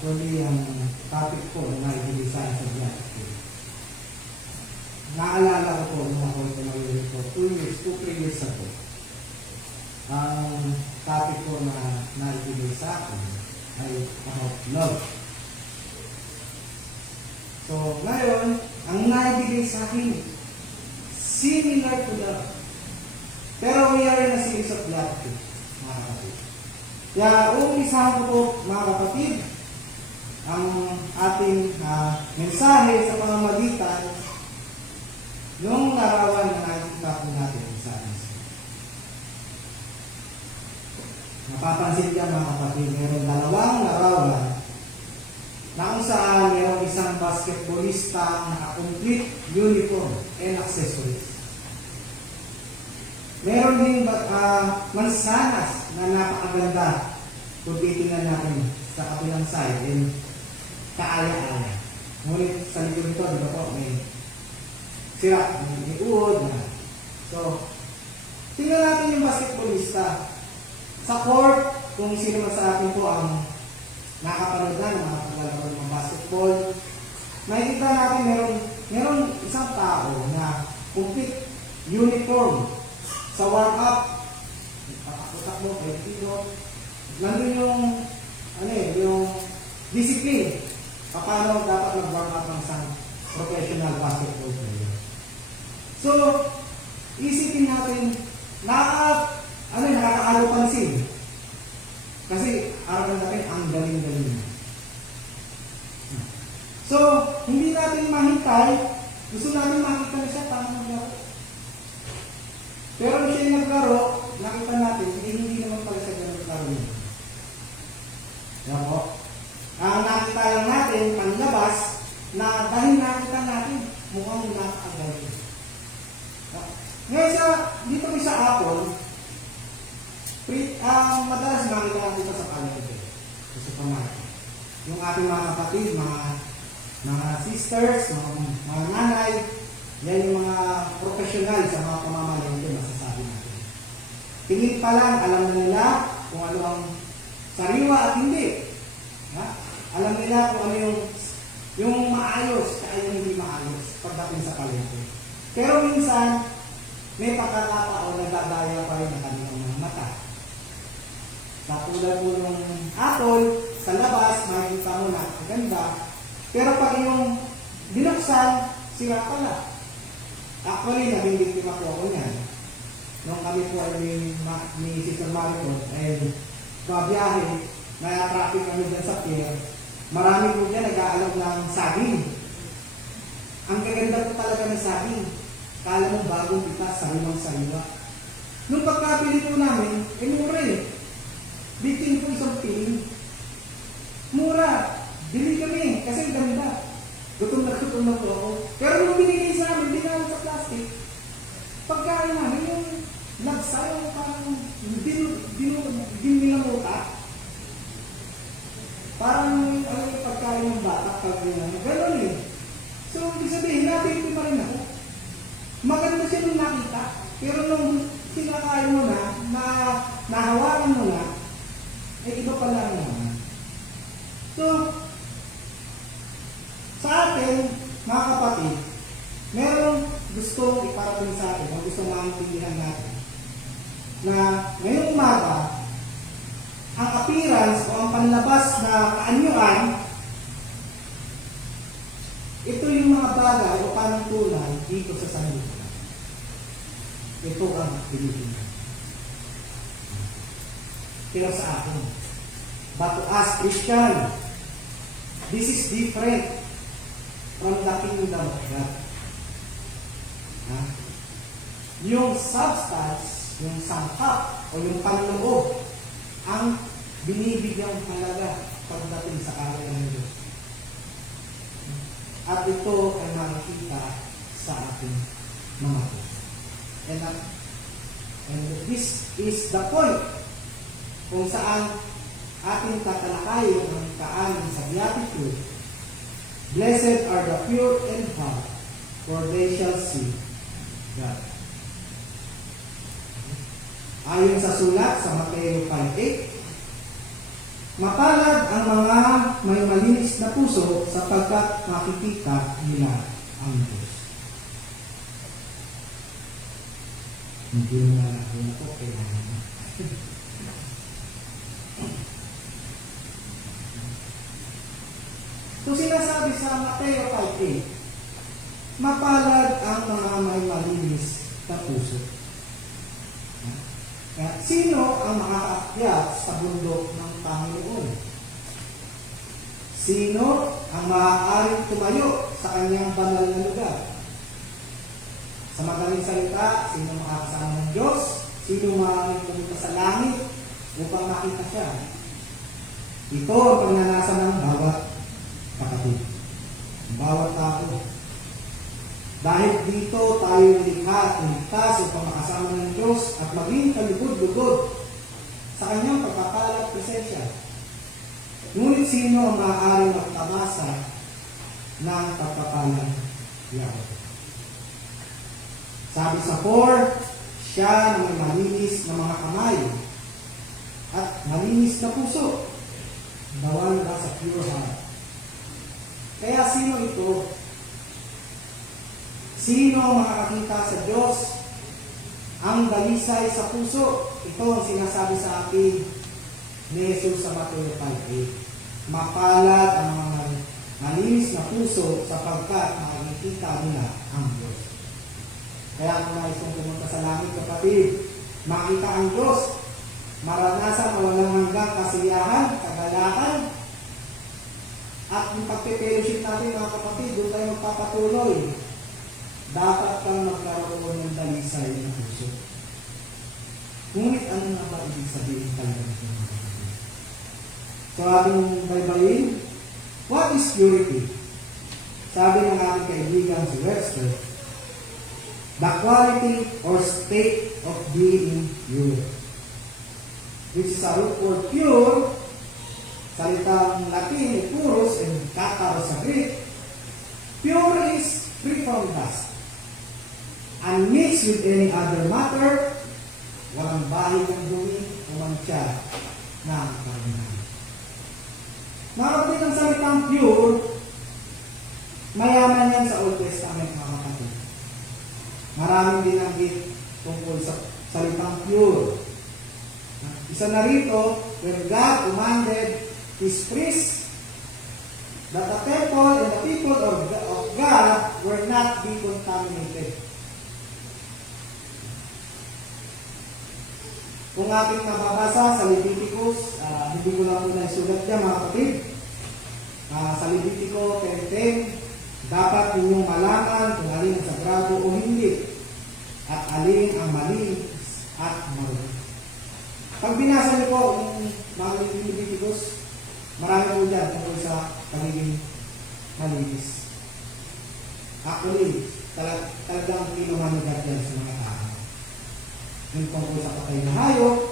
Actually, ang topic ko na i-design sa Beatitude. Naalala ko po nung ako ito nalulog ko 2-3 years ago. Ang topic ko na naibigay sa akin ay about love. So, ngayon, ang naibigay sa akin, similar to love. Pero we are in a series of Beatitude, mga kapatid. Kaya, umpisahan ko po, mga kapatid, ang ating mensahe sa pamamagitan noong larawan na nakikita po natin sa atin. Napapansin niya, mga kapatid, mayroong dalawang larawan na kung saan mayroong isang basketballista na complete uniform and accessories. Meron din mansanas na napakaganda kung titingnan natin sa kabilang side and kaaya-aya. Ngunit sa likod nito, di ba po, may sira, may uod na. So, tingnan natin yung basketballista. Sa court, kung sino man sa atin po ang nakapanood na ng mga paglalaro ng basketball, makikita natin meron isang tao na complete uniform. Sa warm-up, patak-takbo, kaya nandun yung discipline. Paano dapat mag-warm up ng isang professional basketball player. So, isipin natin, nakakaalupansin. Kasi, araw natin, ang galing-galing. So, hindi natin mahintay, gusto natin makita na siya paano maglaro. Pero siya yung naglaro, nakita natin, hindi naman pala siya ganun naglaro niya. Yan po. Ang nakita lang natin, panlabas, na dahil nakita natin, mukhang nakakagaling. Ngayon dito sa Apple, madalas makita natin ito sa palengke, sa supermarket. Yung ating mga kapatid, mga sisters, mga nanay, yan yung mga professional sa mga pamamalengke, masasabi natin. Tingin pa lang, alam na nila kung ano ang sariwa at hindi. Ha? Alam nila kung ano yung maayos kaya yung hindi maayos pagdating sa palengke. Pero minsan, may pagkakataon na dadaya pa rin ang kanilang mga mata. Sa tulad po ng apple, sa labas, makikita mo na ganda. Pero pag yung binuksan, sira pala. Actually, naging biktima po ako niyan. Nung kami po ay ni Sister Maricon, ay babiyahe, naya-traffic kami dyan sa pier, marami po dyan nag-aalog ng saging. Ang kaganda po talaga ng saging. Kala mo bagong pitas, sariwang-sariwa. Nung pagkabili po namin, mura eh. Bitin po isang piling. Mura. Bili kami, kasi ganda. Gutom na po ako. Pero nung binigay sa amin, binawal sa plastic, pagkain namin yung nagsayaw parang dinilamuta. Parang yung pagkain ng bata, gano'n eh. So, ibig sabihin, natin pa rin ako. Maganda siya nung nakita, pero nung sinakain mo na nahawakan mo na, iba pala naman. So, sa atin, mga kapatid, merong gustong iparating sa atin, o gustong maintindihan natin, na ngayong umaga, ang appearance o ang panlabas na kaanyuan, ito yung mga bagay o panuntunan dito sa sanlibutan. Ito ang Pilipinas. Pero sa akin, but to us Christian, this is different from the kingdom of God. Yung substance, yung sangkap, o yung panloob, ang binibigyang halaga pagdating sa karya ng Diyos. At ito ay makikita sa ating mga Diyos. And this is the point kung saan ating tatalakayin ang kaanin sa Beatitude. Blessed are the pure in heart, for they shall see God. Ayon sa sulat sa Mateo 5:8, Mapalad ang mga may malinis na puso sapagkat makikita nila ang Diyos. Hindi na ako kailangan. So sinasabi sa Mateo 5:8, mapalad ang mga may malinis na puso. Kaya, sino ang makakaakyat sa bundok ng Panginoon? Sino ang maaaring tumayo sa kanyang banal na lugar? Sa madaling salita, sino makakasama ng Diyos? Sino maaaring pumunta sa langit upang makita siya? Ito ang pagnanasa ng bawat kapatid, bawat tao. Dahil dito tayo nilikha at niligtas upang makasama ng Diyos at maging kalugod-lugod sa kanyang pagpapala at presensya. Ngunit sino ang maaaring magtamasa ng pagpapala niya? Sabi sa 4, siya na may malinis na mga kamay at malinis na puso, the one that has a pure heart. Kaya sino ito? Sino ang makakakita sa Diyos? Ang dalisay sa puso. Ito ang sinasabi sa atin ni Jesus sa Mateo 5:8. Mapalad ang mga malinis na puso sapagkat makikita nila ang Diyos. Kaya kung nais kong pumunta sa langit, kapatid, makita ang Diyos, maranasan ang walang hanggang kasiyahan, kagalakan, at yung pagpe-fellowship natin mga kapatid, doon tayo magpapatuloy. Dapat kang magkaroon ng dalisay na puso. Ngunit ano na ba ibig sabihin talaga ng mga kapatid? So ating baybayin, what is purity? Sabi ng ating kaibigan si Webster, the quality or state of being pure. Which is a root word pure, salitang Latin, purus, and kataros sa Greek. Pure is free from dust. Unmixed with any other matter, walang bahid ng dumi o mantsa na karamihan. Nakapit ang salitang pure, mayaman yan sa Old Testament mga kapatid. Maraming dinanggit tungkol sa salitang pure. Isa na rito, when God commanded His priests that the temple and the people of God were not be contaminated. Kung ating nababasa sa Leviticus, hindi ko lang muna isulat dyan mga kapatid. Sa Levitico 10:10, dapat ninyong malaman kung alin ang sagrado o hindi, at alin ang malinis at marumi. Pag binasa niyo po yung mga Leviticus, marami po dyan tungkol sa pagiging malinis. Actually, talagang pinumanigat yan sa mga tao. Yung tungkol sa patay na hayop,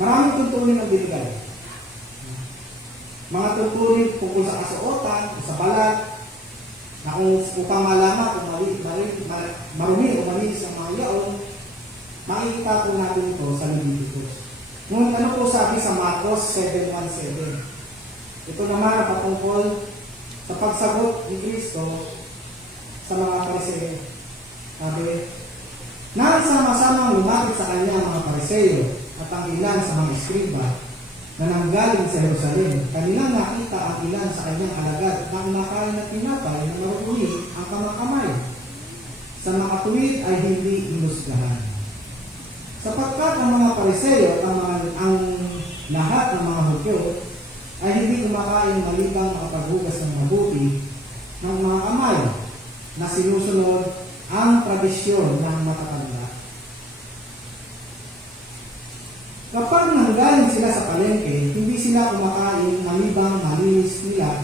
maraming tuntunin ang binigay. Mga tuntunin tungkol sa kasuotan, sa balat, na kung upang malaman kung marumi o malinis ang mga yaon, makikita po natin ito sa Leviticus. Ngunit ano po sabi sa Marcos 7:17? Ito naman ang patungkol sa pagsagot ni Kristo sa mga Pariseo. Sabi, nang sama-samang lumapit sa kanya ang mga Pariseo at ang ilan sa mga eskriba na nanggaling sa Jerusalem, kanilang nakita ang ilan sa kanyang alagad na kumakain ng tinapay na marumi ang kamay-kamay. Sa makatuwid ay hindi inusgahan. Sapagkat ang mga Pariseo at ang lahat ng mga Hudyo ay hindi kumakain maligang makapaghugas ng mabuti ng mga kamay na sinusunod ang tradisyon ng matatanda. Kapag nanggaling sila sa palengke, hindi sila kumakain malibang malinis nila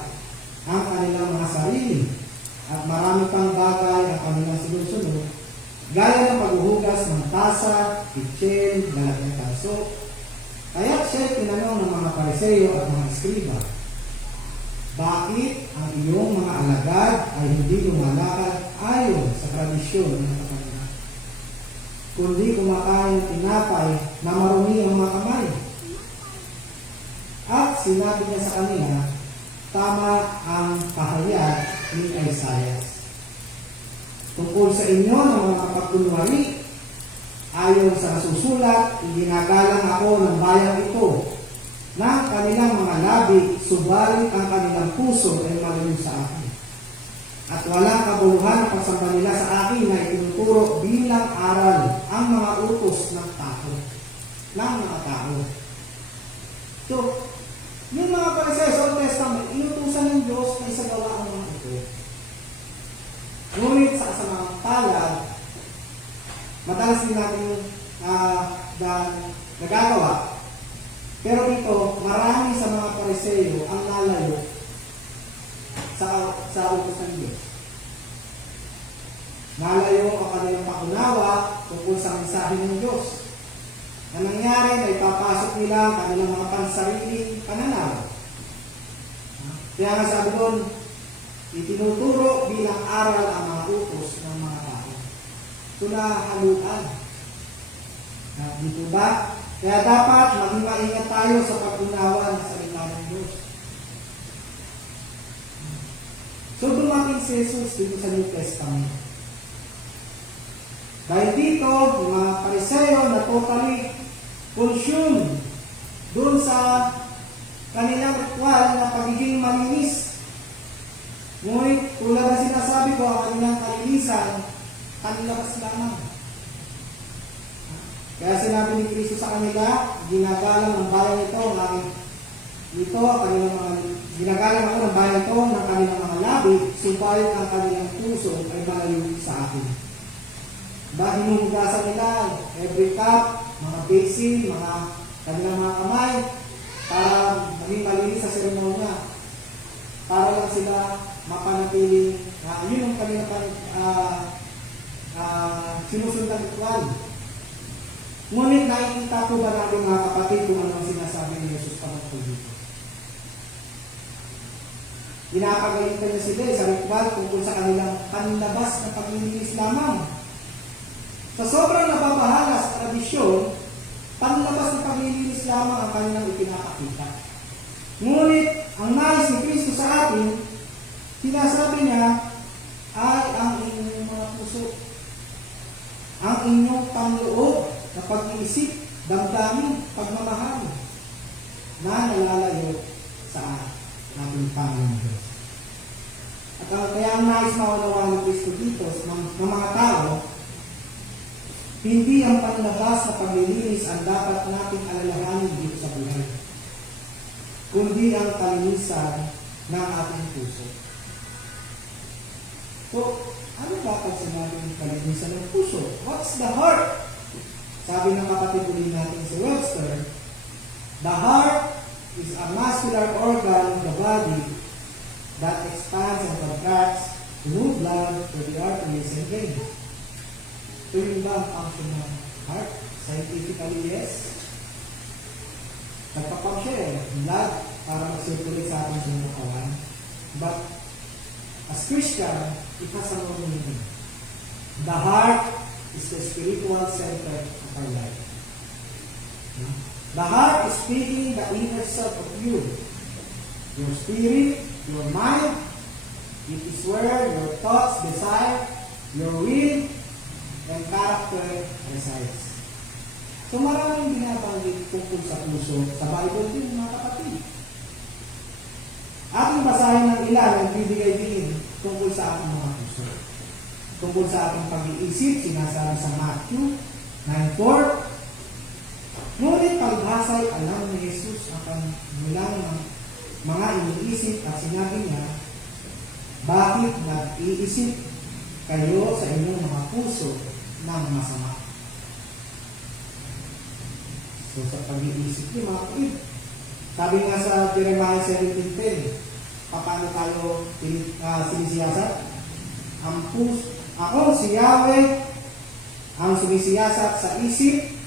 ang kanilang mga sarili at marami pang bagay ang kanilang sinusunod, gaya ng paghuhugas ng tasa, kitchen, galat ng tanso. Kaya siya tinanong ng mga Pariseo at mga eskriba, bakit ang iyong mga alagad ay hindi lumalakad ayon sa tradisyon ng kapaniran? kundi kumakain ng tinapay na marumi ang mga kamay. At sinabi niya sa kanila, tama ang pahayag ni Isaiah. Tungkol sa inyo ng mga kapagkunwari, ayon sa nasusulat, iginagalang ako ng bayang ito ng kanilang mga labi, subalit ang kanilang puso ay malayo sa akin. At walang kabuluhan ang pagsamba nila sa akin na itinuturo bilang aral ang mga utos ng mga tao. So, yung mga Pariseo sa Old Testament, inutusan ng Diyos na isagawa ang mga ito. Ngunit sa kasamang palad, madalas din natin nagagawa. Pero dito, marami sa mga Pariseo ang nalayo sa utos ng Diyos. Nalayo ang kanilang pakunawa tungkol sa mensahe ng Diyos. Ang nangyari na ipapasok nila ang kanilang mga pansariling pananaw. Kaya nga sabi doon, itinuturo bilang aral ang mga utos ng mga tao. Ito na haluan. Dito ba? Kaya dapat maging maingat tayo sa pag-unawa ng salita ng Diyos. So dumating si Jesus dito sa New Testament. Dahil dito, yung mga Pariseo na totally consumed doon sa kanilang ritual na pagiging malinis. Ngunit, tulad na sinasabi ko, ang kanilang kalinisan, kanilabas lamang. Kaya sinabi ni Kristo sa kanila, ginagalang ng bayan ito, ginagalang ako ng bayan ito ng kanilang mga labi, subalit ang kanilang puso ay malayo sa akin. Dahil hinuhugasan nila every cup, mga basin, mga kanilang mga kamay, para maging malinis sa seremonya. Para lang sila mapanatiling, yun ang kanilang sinusundan ritual. Ngunit nakikita po ba natin mga kapatid kung ano ang sinasabi ni Jesus pangungkol dito? Pinapagalitan niya sila sa ritual tungkol sa kanilang panlabas na paglilinis lamang. Sa sobrang nababahala sa tradisyon, panlabas na paglilinis lamang ang kanilang ipinapakita. Ngunit, ang nais ni Kristo sa atin, sinasabi niya, ay ang inyong mga puso, ang inyong panloob na pag-iisip, damdamin, pagmamahal, na nalalayo sa ating Panginoon Diyos. At kaya ang nais maunawa ni Kristo dito ng mga tao, hindi ang panlabas na paglilinis ang dapat nating alalahanin dito sa buhay, kundi ang kalinisan ng ating puso. So, ano dapat sinabi ng kalinisan ng puso? What's the heart? Sabi ng kapatid ulit natin si Webster, the heart is a muscular organ of the body that expands and contracts to move blood to the arteries and veins. Ito yung ba ang function ng heart? Scientifically, yes. Nagpapump siya blood para mag-circulate sa ating sumukawan. But, as Christian, it has a wrong meaning. The heart is the spiritual center of our life. The heart is speaking the inner self of you. Your spirit, your mind, it is where your thoughts, desire, your will, and character resides. So maraming binabanggit tungkol sa puso sa Bible din, mga kapatid. Ating basahin ng ilan ang bibigay din tungkol sa ating mga puso. Tungkol sa ating pag-iisip, sinasabi sa Matthew 9:4. Ngunit pagbasay, alam ni Jesus ang kanilang mga iniisip at sinabi niya, bakit nag-iisip kayo sa inyong mga puso ng masama? So sa pag-iisip niyo, mga kapatid, sabi nga sa Jeremiah 17:10, paano tayo sinisiyasat? Ako si Yahweh ang sumisiyasat sa isip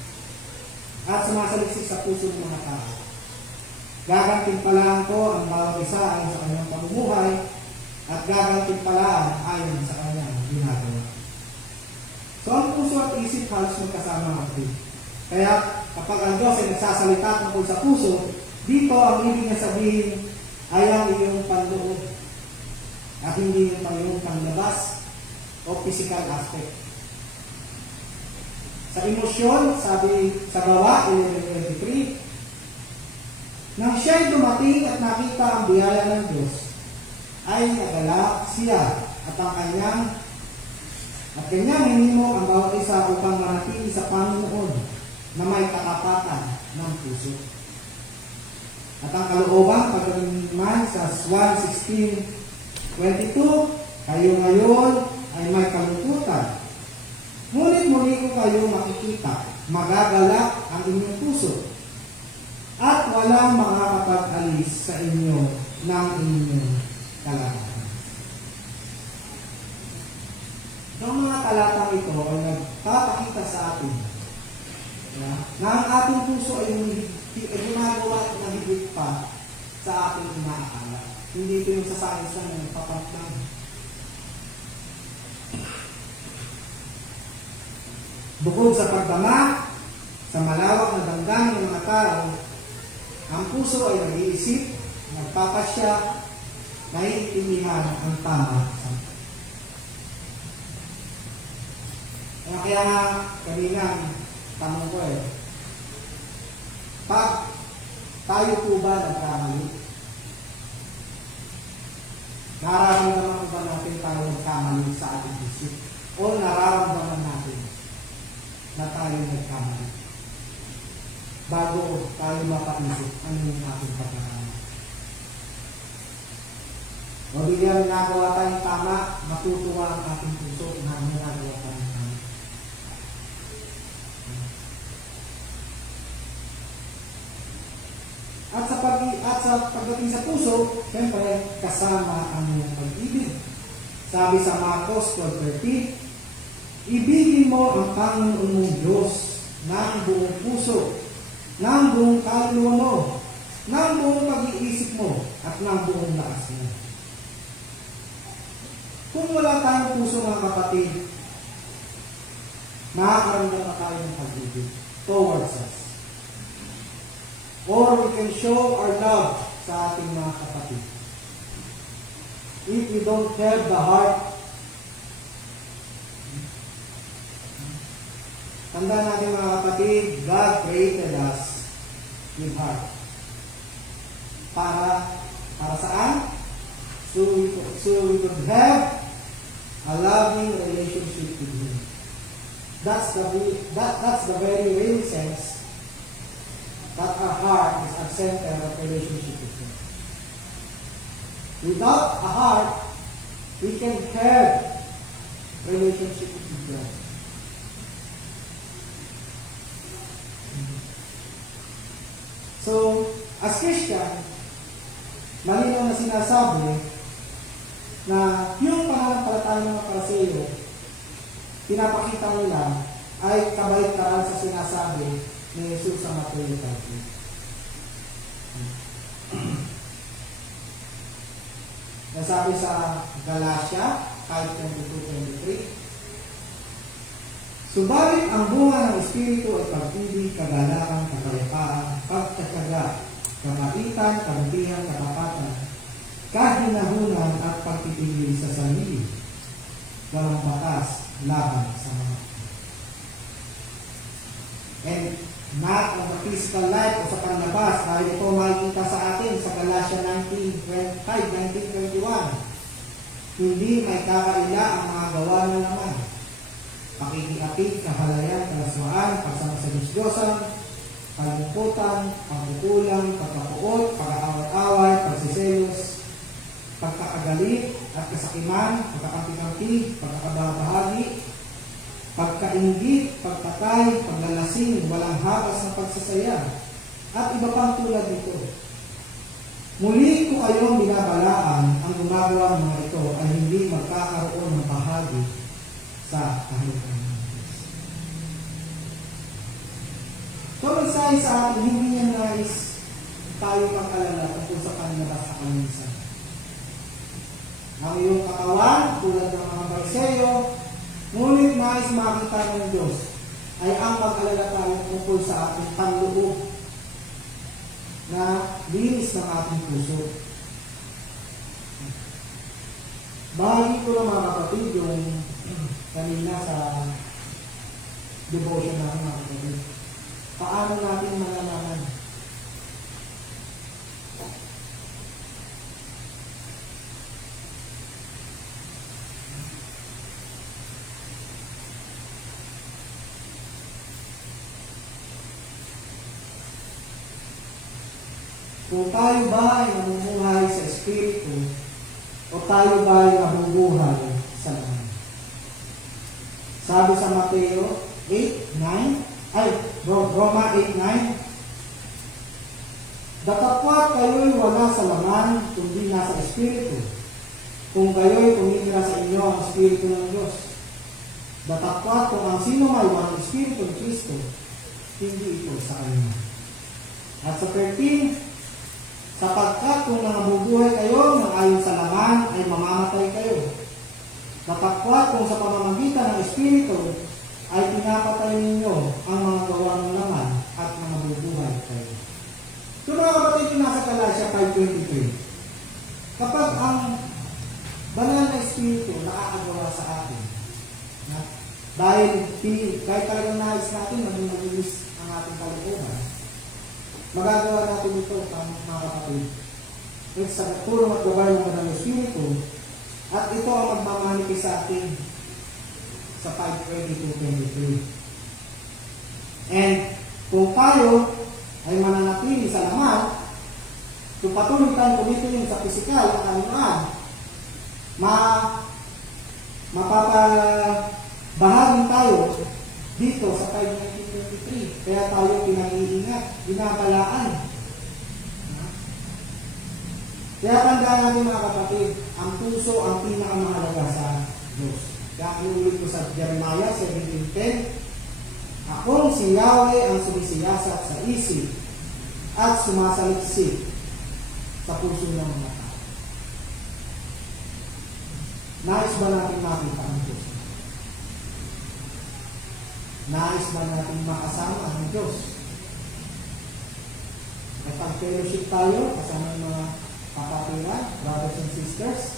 at sumasaliksik sa puso ng mga tao. Gagantimpalaan ko ang bawat isa ayon sa kanyang pamumuhay at gagantimpalaan ayon sa kanyang ginagawa. So ang puso at isip halos magkasama natin. Kaya kapag ang Diyos ay nagsasalita tungkol sa puso, dito ang ibig niya sabihin ay ang iyong panloob at hindi yung iyong panlabas o physical aspect. Sa emosyon, sabi sa Gawa 11:23, nang siya'y dumating at nakita ang biyaya ng Diyos, ay nagalak siya at kanyang hinimok ang bawat isa upang manatili sa Panginoon na may katapatan ng puso. At ang kalooban, pagdaman sa 1:16-22, kayo ngayon ay may kalungkutan. Ngunit muli ko kayo makikita, magagalak ang inyong puso, at walang makakapag-alis sa inyo ng inyong kalagayan. Ang mga talatang ito ay nagpapakita sa atin na ang ating puso ay gumagawa na higit pa sa ating inaakala. Hindi ito yung sa science lang na nagpapakita. Bukod sa pagdama, sa malawak na damdamin ng mga tao, ang puso ay nag-iisip, nagpapasya, naiintindihan ang tama. Kaya nga, kanina, tanong ko pag tayo po ba nagkamali? Nararamdaman ba natin tayo nagkamali sa ating isip? O nararamdaman natin na tayo nagkamali? Bago tayo mapaisip ano yung ating pagkakamali. O di yan nagawa tayong tama, matutuwa ang ating puso na nagawa tayong tama. At sa pagdating sa puso, siyempre, kasama ang iyong pag-ibig. Sabi sa Marcos 12:13, ibigin mo ang Panginoon mong Diyos ng buong puso, ng buong kaluluwa mo, ng buong pag-iisip mo, at ng buong lakas mo. Kung wala tayong puso, mga kapatid, makakaramdam na tayo ng pag-ibig towards us. Or we can show our love sa ating mga kapatid. If we don't have the heart, tandaan natin mga kapatid, God created us with heart. Para saan? So we could have a loving relationship with Him. That's the very real sense that our heart is a center of relationship with Him. Without a heart, we can have relationship with God. So, as Christian, malinaw na sinasabi na yung pananampalataya ng mga Pariseo, pinapakita nila ay kabaliktaran sa sinasabi ni Jesus sa Mateo 5. Nasabi sa Galatia 5:22-23, subalit ang bunga ng Espiritu ay pag-ibig, kagalakan, kapayapaan, pagtatyaga, kamaitan, kabutihan, katapatan, kahinahunan at pagpipigil sa sarili, walang batas laban sa mga. And not on the physical life o sa panlabas, dahil ito makikita sa atin sa Galatia 5:19-21. Hindi may kakaila ang mga gawa ng laman. Pakikiapid, kahalayan, kalaswaan, pagsama sa Diyos-Diyosan, kalungkutan, pagkukulang, pagkapuot, pag-aaway-away, pagsiselos, pagkakagalit at kasakiman, pagkakampi-kampi, pagkakabahagi, pagkainggit, pagpatay, paglalasing, walang habas na pagsasaya, at iba pang tulad nito. Muli ko kayong binabalaan, ang gumagawa ng mga ito ay hindi magkakaroon ng bahagi sa kaharian ng Diyos. So, mensahe sa atin, hindi niya nais tayo pagkalala tungkol sa panlabas sa kanisa. Ang iyong katawan, tulad ng mga Pariseo, ngunit nais makita ng Diyos ay ang pag-alala tayo tungkol sa ating panloob na linis ng ating puso. Bahagi ko lang mga kapatid yung kanina sa devotion natin mga kapatid. Paano natin malalaman? Kung tayo ba ay namumuhay sa Espiritu o tayo ba ay nabubuhay sa laman. Sabi sa Mateo 8:9, Roma 8:9, datapwat kayo'y wala sa laman kundi nasa Espiritu, kung kayo'y tumitira sa inyo ang Espiritu ng Diyos. Datapwat kung ang sino may walang Espiritu ng Kristo, hindi ito sa kanya. At sa 13, sapagkat kung nangabubuhay kayo ng ayon sa laman, ay mamamatay kayo. Datapwat kung sa pamamagitan ng Espiritu, ay pinapatay ninyo ang mga gawa ng laman at nangabubuhay kayo. So mga kapatid, yung nasa Galatia 5:23, kapag ang banal na Espiritu nakakagawa sa atin, dahil talagang nais natin maging malinis ang ating kalooban, magagawa natin ito mga kapatid. It's sa tulong at gabay ng Banal na Espiritu, at ito ang magmamanifest sa atin sa 5:22-23. And kung tayo ay mananatili sa laman, kung patuloy tayong tumitingin sa pisikal at kanuan, mapapabahagin tayo dito sa 5:19-23. Kaya tayo pinag-iingat, binabalaan. Kaya tandaan natin mga kapatid, ang puso ang pinakamahalaga sa Diyos. Kaya inulit ko sa Jeremiah 17:10, akong si Yahweh ang sumisiyasat sa isip at sumasaliksik sa puso ng mga tao. Nais ba natin makita ang Diyos? Nais ba natin makasama ang Diyos? Kapag-fellowship tayo, kasama ng mga kapatiran, brothers and sisters,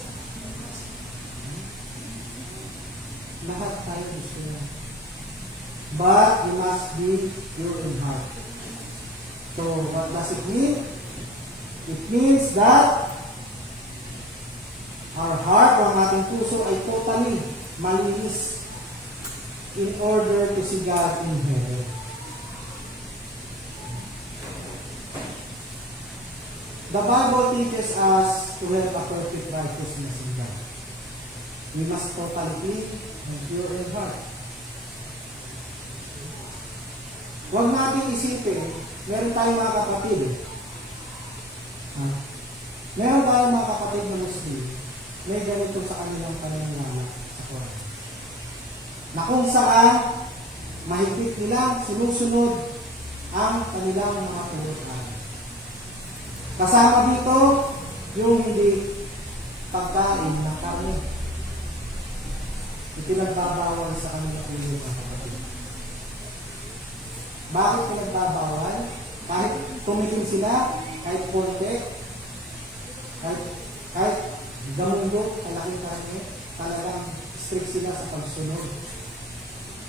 lahat tayo gusto niya. But you must be pure in heart. So, what does it mean? It means that our heart o ang ating puso ay totally malinis in order to see God in heaven. The Bible teaches us to have a perfect righteousness in God. We must totally be pure in heart. Huwag natin isipin, meron tayong mga kapatid. Meron tayong mga kapatid na Muslim, may ganito sa kanilang paniniwala sa Quran, na kung saan mahigpit nilang sinusunod ang kanilang mga pulutan. Kasama dito yung hindi pagkain ng karne. Ipinagbabawal sa kanilang pulutan, kapatid. Bakit pinagbabawal? Kahit tumikim sila, kahit porte, kahit gamundok, kalaking karne, talagang strict sila sa pagsunod.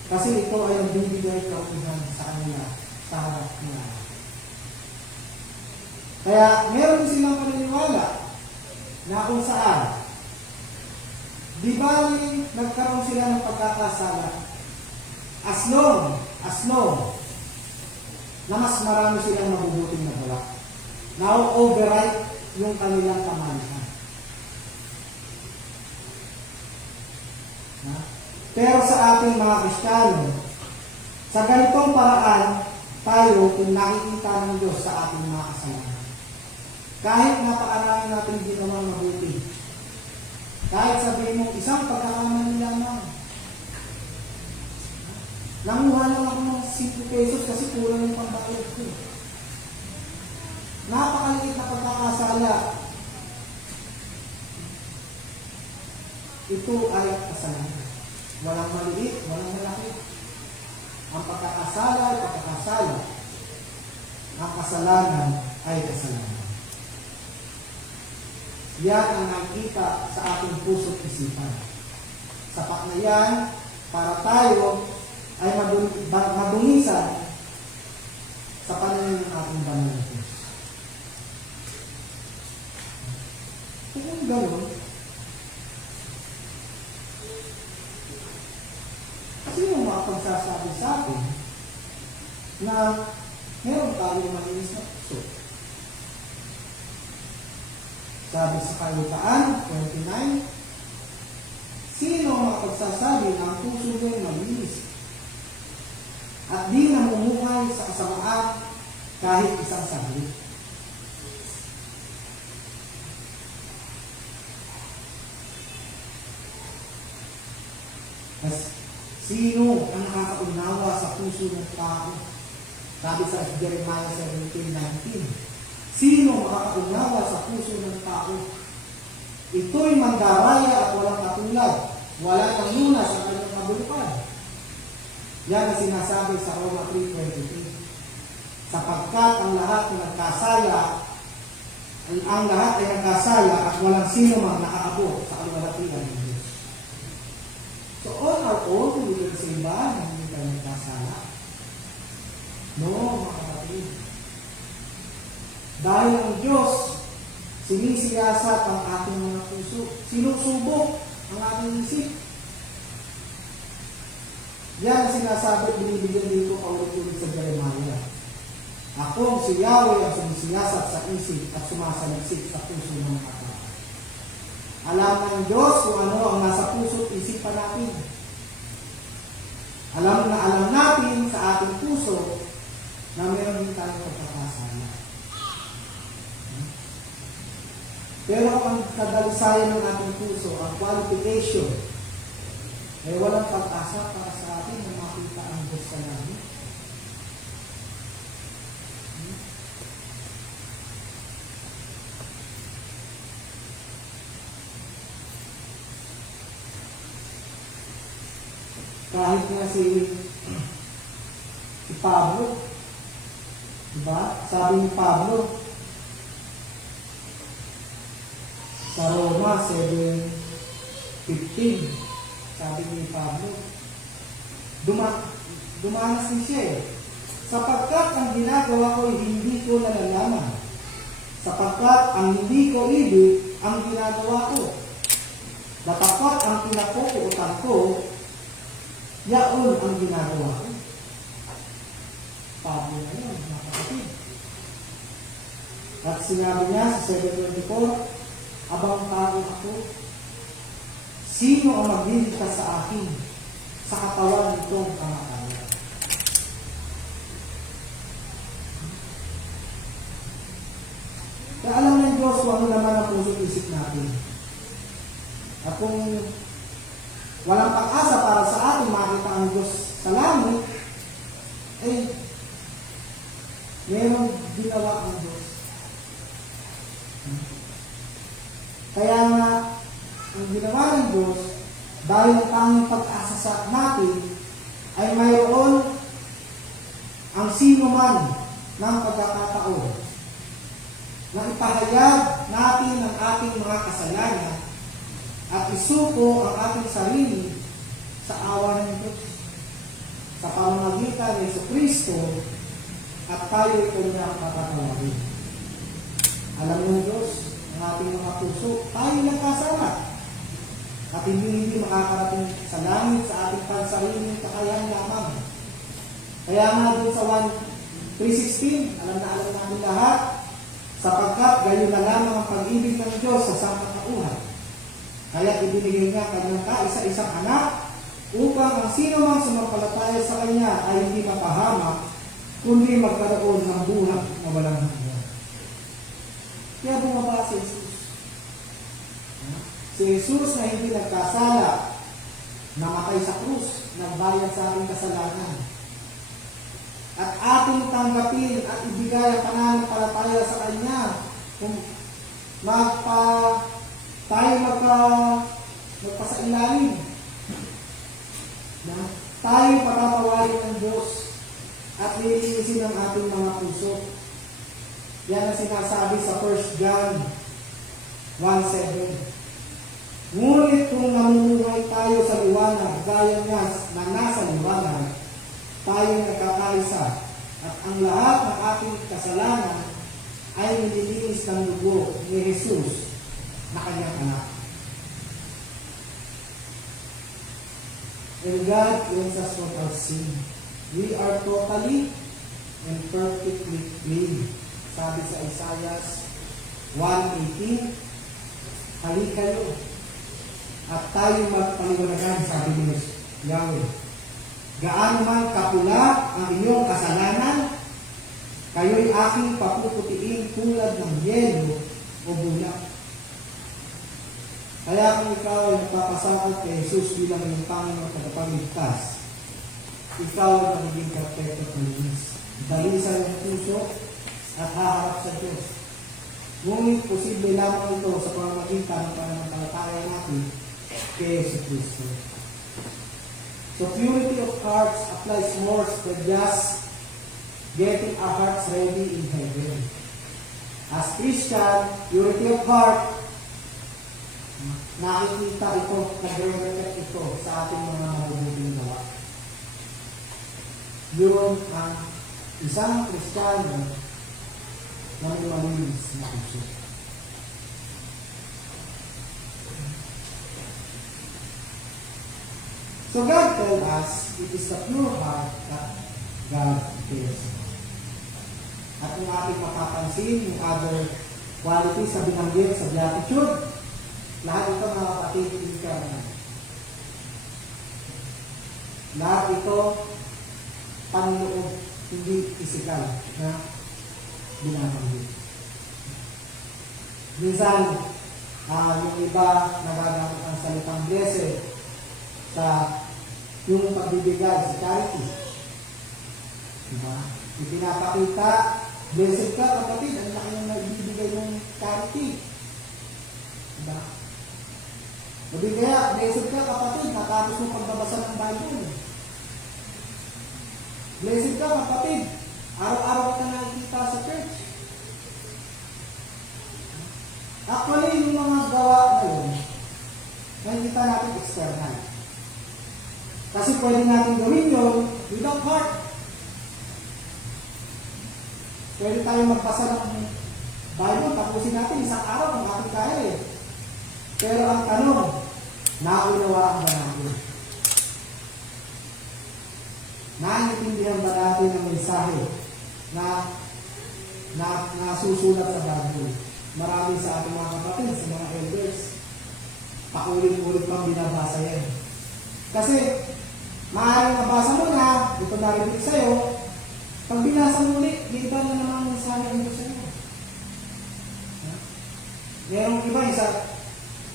Kasi ito ay nagbibigay kautuhan sa kanila sa harap nila. Kaya meron silang paniniwala na kung saan, di ba nagkaroon sila ng pagkakasala as long na mas marami silang mabubuting na bulak. Now, override yung kanilang pamalihan. Pero sa ating mga Kristiyano, sa ganitong paraan, tayo kung nakikita ng Diyos sa ating mga kasalanan. Kahit napakarami natin ginawang mabuti, kahit sabihin mo, isang pagkakamali lamang, nanguha lang ako ng 5 pesos kasi kulang yung pambayad ko. Napakaliit na pagkakasala. Ito ay kasalanan. Walang maliit, walang malaki. Ang pagkakasala ay pagkakasala. Ang kasalanan ay kasalanan. Yan ang nakikita sa ating puso't isipan. Sapat na yan para tayo ay madungisan sa paningin ng ating banal na Diyos. Kung gano'n, sino makapagsasabi sa atin na meron tayong malinis na puso? Sabi sa Kalutaan 29, sino makapagsasabi na ang puso niya'y malinis at di namumuhay sa kasamaan kahit isang saglit? Sino ang nakakaunawa sa puso ng tao? Sabi sa Jeremiah 17:19. Sino makakaunawa sa puso ng tao? Ito'y mandaraya at walang katulad. Wala kang lunas sa kanyang kabulukan. Yan ang sinasabi sa Roma 3:23. Sapagkat ang lahat ay nagkasala at walang sino mang nakaabot sa kaluwalhatian ng Diyos. So on our own, hindi ka sa iba, hindi tayo nagkasala. No, mga kapatid. Dahil ang Diyos, sinisiyasat ang ating mga puso. Sinusubok ang ating isip. Yan ang sinasabi, binibigyan dito paulit-ulit sa Jeremiah. Ako si Yahweh ang sumisiyasat sa isip at sumasaliksik sa puso ng mga tao. Alam ng Diyos kung ano ang nasa puso at isipan natin. Alam natin sa ating puso na meron din tayong pagkakasala. Pero ang kadalisayan ng ating puso, ang qualification, ay walang pag-asa para sa atin na makita ang Diyos sa langit. Kahit nga si Pablo, diba? Sabi ni Pablo sa Roma 7:15, sabi ni Pablo, dumanas din siya sapagkat ang ginagawa ko hindi ko nalalaman, sapagkat ang hindi ko ibig ang ginagawa ko, dapat ang pinakukuutan ko, yaon ang ginagawa ko. Pablo na yun, mga kapatid. At sinabi niya sa 7:24, abang tao ako, sino ang magliligtas sa akin sa katawan nitong kamatayan? Kaya alam ng Diyos kung ano naman ang puso't isip natin. At kung walang pag-asa para sa atin makita ang Diyos sa langit, mayroong ginawa ang Diyos. Kaya nga, ang ginawa ng Diyos, dahil ang tanging pag-asa sa natin, ay mayroon ang sino man ng pagkakataon na ipahayag natin ang ating mga kasalanan at isuko ang ating sarili sa awa ng Diyos sa pamamagitan ni Jesucristo at tayo ito niya patatawagin. Alam ng Diyos, ang ating mga puso, tayo nagkasala at hindi makakarating sa langit sa ating pansariling kakayahan lamang. Kaya nga doon sa 1:3:16, alam namin lahat, sapagkat gayon na lamang ang pag-ibig ng Diyos sa sangkatauhan. Kaya ibinigay niya kanyang kaisa-isang anak upang ang sino mang sumampalataya sa kanya ay hindi mapahamak, kundi magkaroon ng buhay na walang hanggan. Kaya bumaba si Jesus. Si Jesus na hindi nagkasala, namatay sa krus, nagbayad sa ating kasalanan. At ating tanggapin at ibigay ang pananampalataya sa Kanya kung tayo magpasailalim Na tayo patatawarin ng Diyos at lilinisin ang ating mga puso. Yan ang sinasabi sa 1 John 1:7. Ngunit kung namumuhay tayo sa liwanag, gaya nga na nasa liwanag, tayo nagkakaisa at ang lahat ng ating kasalanan ay nililinis ng dugo ni Jesus na kanyang anak. And God cleanses us from our sin. We are totally and perfectly clean. Sabi sa Isaiah 1:18, halik kayo at tayo magpaliwanagan, sabi ni Yahweh. Gaano man kapula ang inyong kasalanan, kayo'y aking papuputiin tulad ng yelo o bulak. Kaya kung ikaw ay nagpapasakot kay Jesus bilang iyong Panginoon at tagapagligtas, ikaw ay magiging perfecto at malinis. Dalisan ng puso at haharap sa Diyos. Ngunit posible lamang ito sa pamamagitan ng pananampalataya natin kay Jesus. So purity of hearts applies more than just getting our hearts ready in heaven. As Christian, purity of heart, nakikita ito, nag-reflect ito sa ating mga mabubuting gawa. Yun ang isang Kristiyano na may malinis na puso. So God tells us, it is the pure heart that God cares. At kung ating makapansin yung other qualities na binanggit sa beatitude, lahat ito mga kapatid, internal. Lahat ito panloob, hindi physical na binabanggit. Minsan, yung iba nagagamit ang salitang blessed sa yung pagbibigay sa charity. Diba? Ipinapakita, blessed ka kapatid, ang laki ng nagbibigay ng charity. Diba? Sabi kaya, blessed ka kapatid, natapos mo pagbabasa ng Bible. Blessed ka kapatid, araw-araw ka nakikita sa church. Actually, yung mga gawa na yun, nakikita natin external. Kasi pwede natin gawin yun without heart. Pwede tayo magbasa ng Bible, tapusin natin isang araw kung ating kaya eh. Pero ang tanong, naunawaan ba natin? Naiintindihan ba natin ang mensahe na nasusulat sa Bible? Marami sa ating mga kapatid, sa mga elders, paulit-ulit pang binabasa yan. Kasi, maaaring nabasa mo na, ito narinig sa'yo, pag binasa mo ulit, iba na naman ang mensahe nito sa'yo. Merong iba,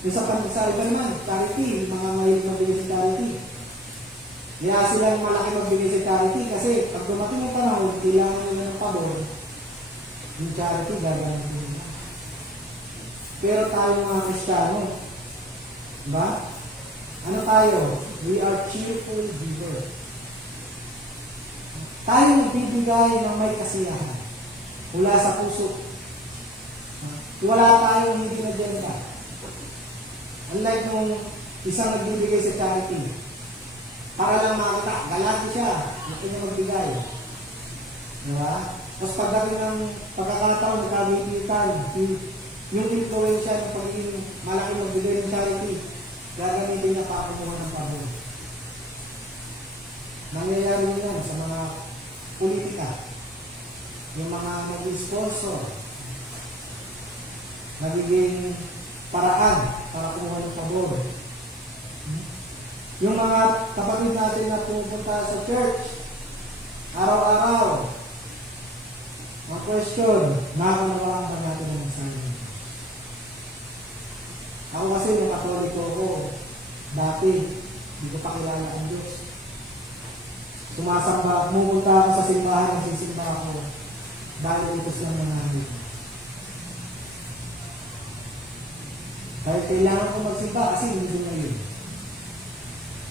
isa pa naman, charity, mga mahilig magbigay sa charity. Kaya silang malaki magbigay sa charity kasi pag dumating ang panahon, kailangan nila ng pabor, yung charity gagawin nila. Pero tayo mga Kristiyano, diba? Ano tayo? We are cheerful giver. Tayo magbibigay ng may kasiyahan mula sa puso. Wala tayong hindi nagdenda. Unlike nung isang nagbibigay sa charity, para lang makita, galante siya, hindi niya magbigay. Diba? Tapos pagdating ng pagkakataon, nagkabibitan, yung influensya ng pagiging malaki magbigay ng charity, gagamitin niya pa kumuha ng pabor. Nangyayari yan sa mga politika. Yung mga mag-sponsor, nagiging paraan para kumuha ng pabor. Yung mga kapatid natin na pupunta sa church, araw-araw, mga question, nakunawaan ba natin ang mensahe? Ako kasi nung Katoliko ko, dati, hindi ko pa kilala ang Diyos. Sumasamba, pumunta ako sa simbahan, nagsisimba ako, dahil ito silang nangyari. Kaya kailangan ko magsimba kasi hindi na yun.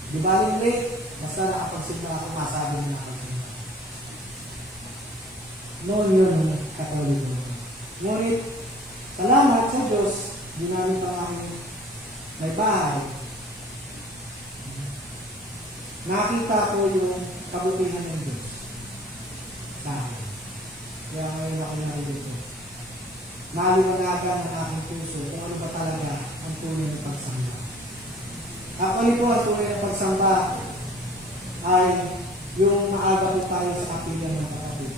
Di ba rin late, Basta nakapagsimba ako, masabi na ako. Noon yun, Katoliko. Ngunit, salamat sa Diyos, ginamit ang aking may bahay. Nakita ko yung kabutihan ng Diyos. Dahil. Kaya ngayon ako nalilito. Naliwanagan ang aking puso kung ano ba talaga ang tunay ng pagsamba. Actually po, ang tunay ng pagsamba ay yung maaga po tayo sa kapilya ng kapatid.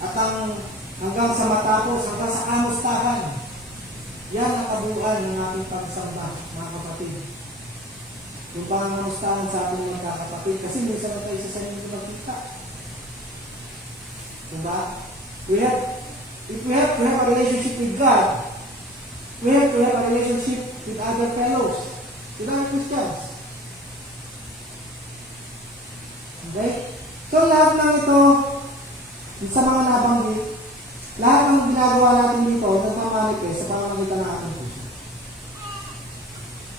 At hanggang sa matapos, hanggang sa kamustahan, yan ang kabuuan ng ating pagsamba, mga kapatid. Yung pangamustahan sa ating mga kapatid, kasi minsan na tayo sa sarili magkita. Diba? If we have to have a relationship with God, we have to have a relationship with other fellows, with other Christians. Okay? So lahat ng ito, sa mga nabanggit, lahat ng ginagawa natin dito, nagmamanifest sa pamamagitan ng ating puso.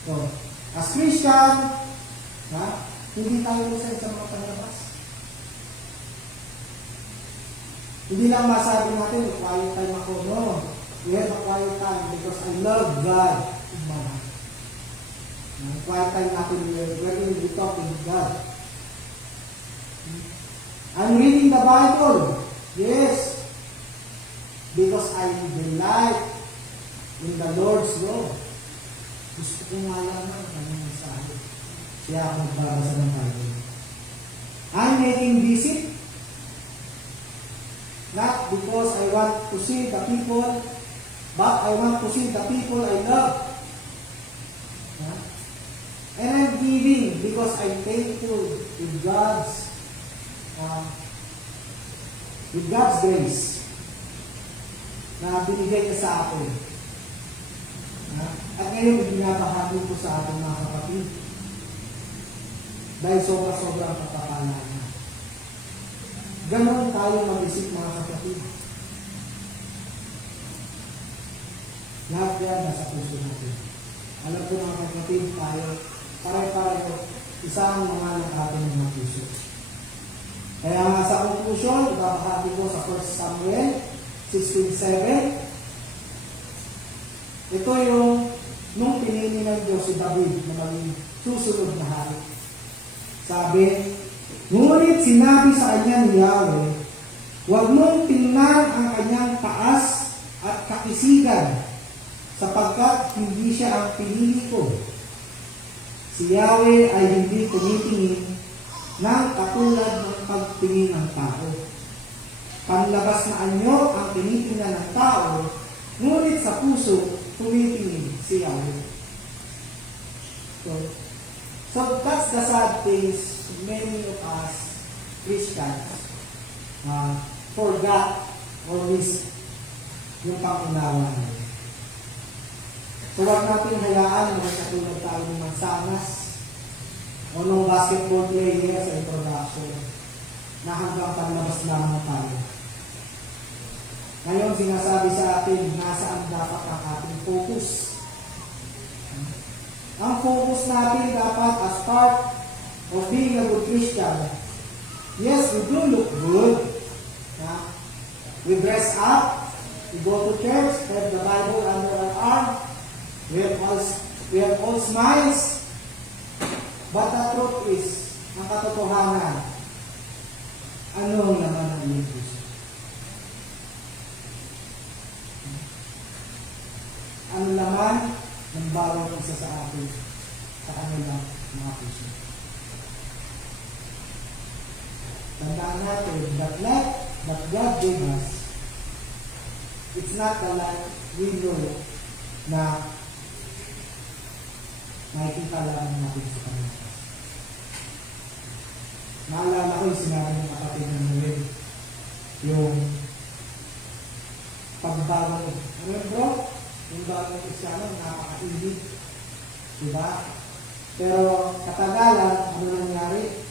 So, as Christian, hindi tayo isa sa mga panlabas. Hindi lang masabi natin, quiet time ako. No. We have a quiet time because I love God in my heart. Quiet time natin, we're going to be talking to God. I'm reading the Bible. Yes. Because I delight in the Lord's law. Gusto ko malaman ang kanyang mensahe. Kaya ako nagbabasa ng Bible. I'm making visit. Not because I want to see the people, but I want to see the people I love. And I'm giving because I'm thankful with God's grace na binigay niya sa atin. At ngayon, binabahagi ko sa ating mga kapatid. Dahil sobra-sobra ang pagpapala niya. Ganon tayo mag-isip mga kapatid. Lahat yan nasa puso natin. Alam ko mga kapatid, tayo, pare-pareho, isang mga ating mga puso. Kaya nga sa conclusion, ibabahagi ko sa 1 Samuel 16:7. Ito yung nung pinili ng Diyos si David na maging susunod na hari. Sabi, ngunit sinabi sa kanya ni Yahweh, huwag mong tingnan ang kanyang taas at kakisigan, sapagkat hindi siya ang pinili ko. Si Yahweh ay hindi tumitingin ng katulad ng pagtingin ng tao. Panlabas na anyo ang tinitingnan ng tao, ngunit sa puso, tumitingin si Yahweh. So that's the sad things many of us Christians forgot or miss yung pang-unawa natin. So huwag natin hayaan na katulad tayo ng Mansanas o ng basketball player sa introduction na hanggang panlabas lamang tayo. Ngayon, sinasabi sa atin, nasaan dapat ang ating focus. Ang focus natin dapat as part of being a good Christian. Yes, we do look good. We dress up, we go to church, we have the Bible under our arm, we have all smiles. But the truth is, ang katotohanan, ano ang laman ng iyong puso? Ang laman ng bawat isa sa atin sa kanilang mga puso. Tandaan natin that life that God gave us, it's not the life we know na makikita lang natin sa kanila. Naalala ko yung sinabi ng kapatid ng Noel, yung pagbago. Ano bro? Yung bagong Kristyano, napakaibig. Diba? Pero katagalan, ano nangyari?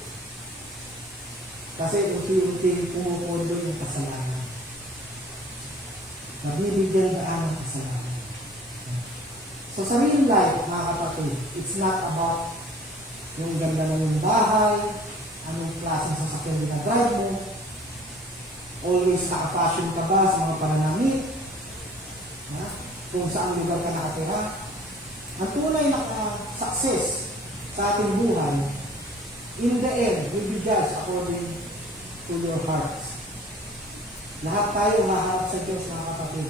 Kasi unti-unti pumupundo yung kasalanan. Nabibigyan daan ang kasalanan. So sa real life, mga kapatid, it's not about yung ganda ng iyong bahay, anong klaseng sasakyan ginadrive mo, always naka-fashion ka ba sa mga pananamit, kung saan lugar ka nakatira. Ang tunay na success sa ating buhay, in the end, will be judged according to your hearts. Lahat tayo haharap sa Diyos, mga kapatid.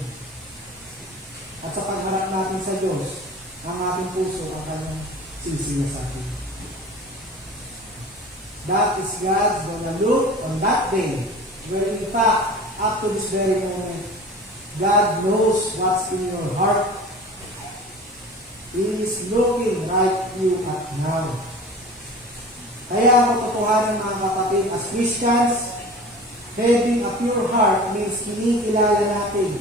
At sa pagharap natin sa Diyos, ang ating puso ang kanyang sisiya sa atin. That is God's gonna look on that day, where in fact, up to this very moment, God knows what's in your heart. He is looking right you at now. Kaya ang katotohanan, mga kapatid, as Christians, having a pure heart means kinikilala natin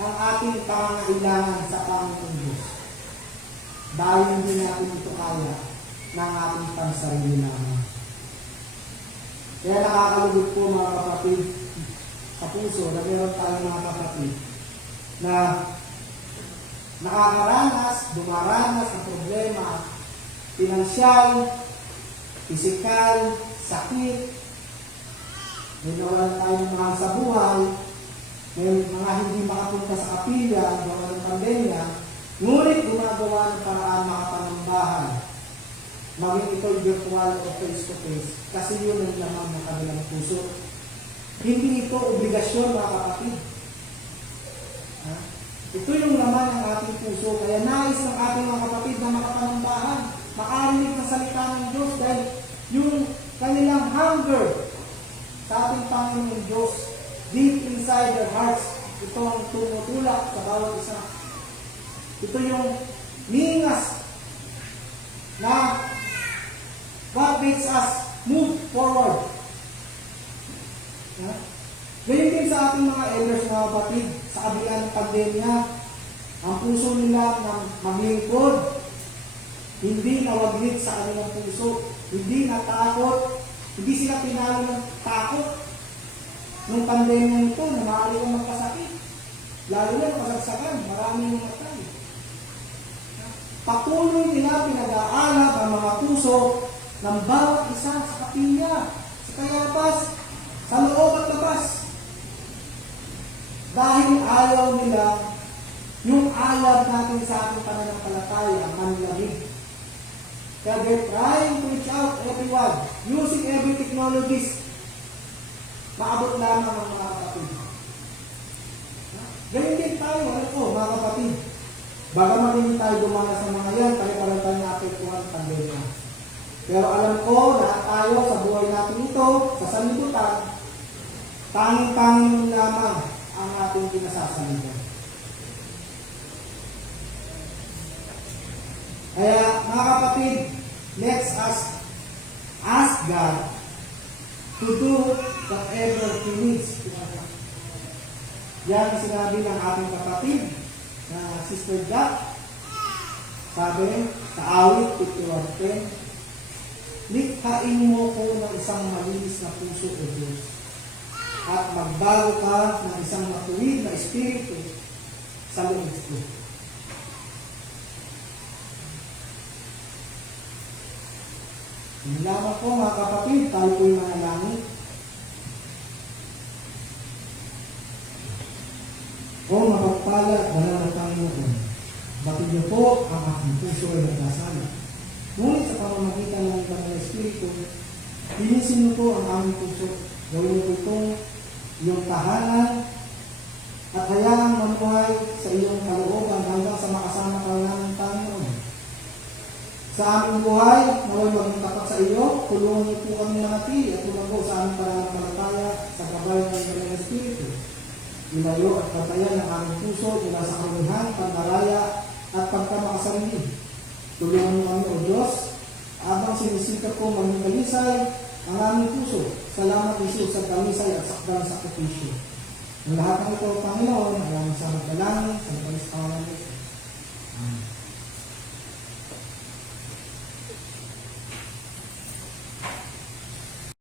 ang ating pangangailangan sa Panginoon Diyos. Dahil hindi natin ito kaya ng ating pansarili lamang. Kaya nakakalugod po, mga kapatid, sa puso na meron tayo, mga kapatid, na nakakaranas, dumaranas ng problema, pinansyal, pisikal, sakit, may nawalan tayo ng mahal sa buhay, may mga hindi makapunta sa kapilya, gawa ng pandemya, ngunit gumagawa ng paraan makapanambahan, maging ito'y virtual o face-to-face, kasi yun ang lamang ng kanilang puso. Hindi ito obligasyon, mga kapatid. Ito yung laman ng ating puso, kaya nais ng ating mga kapatid na makapanambahan, makarinig ng salita ng Diyos, dahil yung kanilang hunger sa ating Panginoon Diyos, deep inside their hearts, ito ang tumutulak sa bawat isa. Ito yung ningas na what makes us move forward. Ganyan din sa ating mga elders, mga kapatid, sa kabila ng pandemya, ang puso nila na maglingkod, hindi nawaglit sa kanilang puso, hindi natakot, hindi sila pinalo ng takot nung pandemya ito na maaari kang magkasakit. Lalo na kasagsagan, maraming matay. Patuloy nila pinag-aalab ang mga puso ng bawat isa sa kapilya, sa kayapas, sa loob at labas. Dahil ayaw nila yung alab natin sa ating pananampalataya ang manlamig. Kaya they're trying to reach out everyone, using every technologies. Maabot lamang ang mga kapatid. Ganyan din tayo, mga kapatid. Bagaman hindi tayo dumanas sa mga yan, pare-pareho tayo naapektuhan ng pandemya. Pero alam ko, lahat tayo sa buhay natin ito, sa sanlibutan, tanging-tanging lamang ang ating pinasasalitan. Kaya, mga kapatid, let's ask God to do whatever He needs. Yan ang sinabi ng ating kapatid na Sister Jack. Sabi sa awit 51:10, likhain mo ko ng isang malinis na puso, O Diyos, at magbago ka ng isang matuwid na espiritu sa loob ko. Hindi lamang po, mga kapatid, tayo po'y manalangin. O mapagpala at banal na Panginoon, batid niyo po ang aking puso ay nagdasala. Ngunit sa pamamagitan ng Banal na Espiritu, linisin niyo po ang aming puso. Gawin niyo po itong iyong tahanan at hayaang mamuhay sa iyong kalooban hanggang sa makasama ka namin, Panginoon. Sa aming buhay, naway maging tapat sa iyo, tulungan niyo po kami manatili at tumago sa aming pananampalataya sa gabay ng Banal na Espiritu. Ilayo at patayan ang aming puso mula sa karumihan, pagdaraya at pagkamakasarili. Tulungan niyo kami, O Diyos, habang sinisikap ko maging kalisay ang aming puso. Salamat, Jesus, sa kalisay at sakdang sakripisyo. Ang lahat ng ito, Panginoon, ay aming sa magdalangin sa pangalan ng Amen.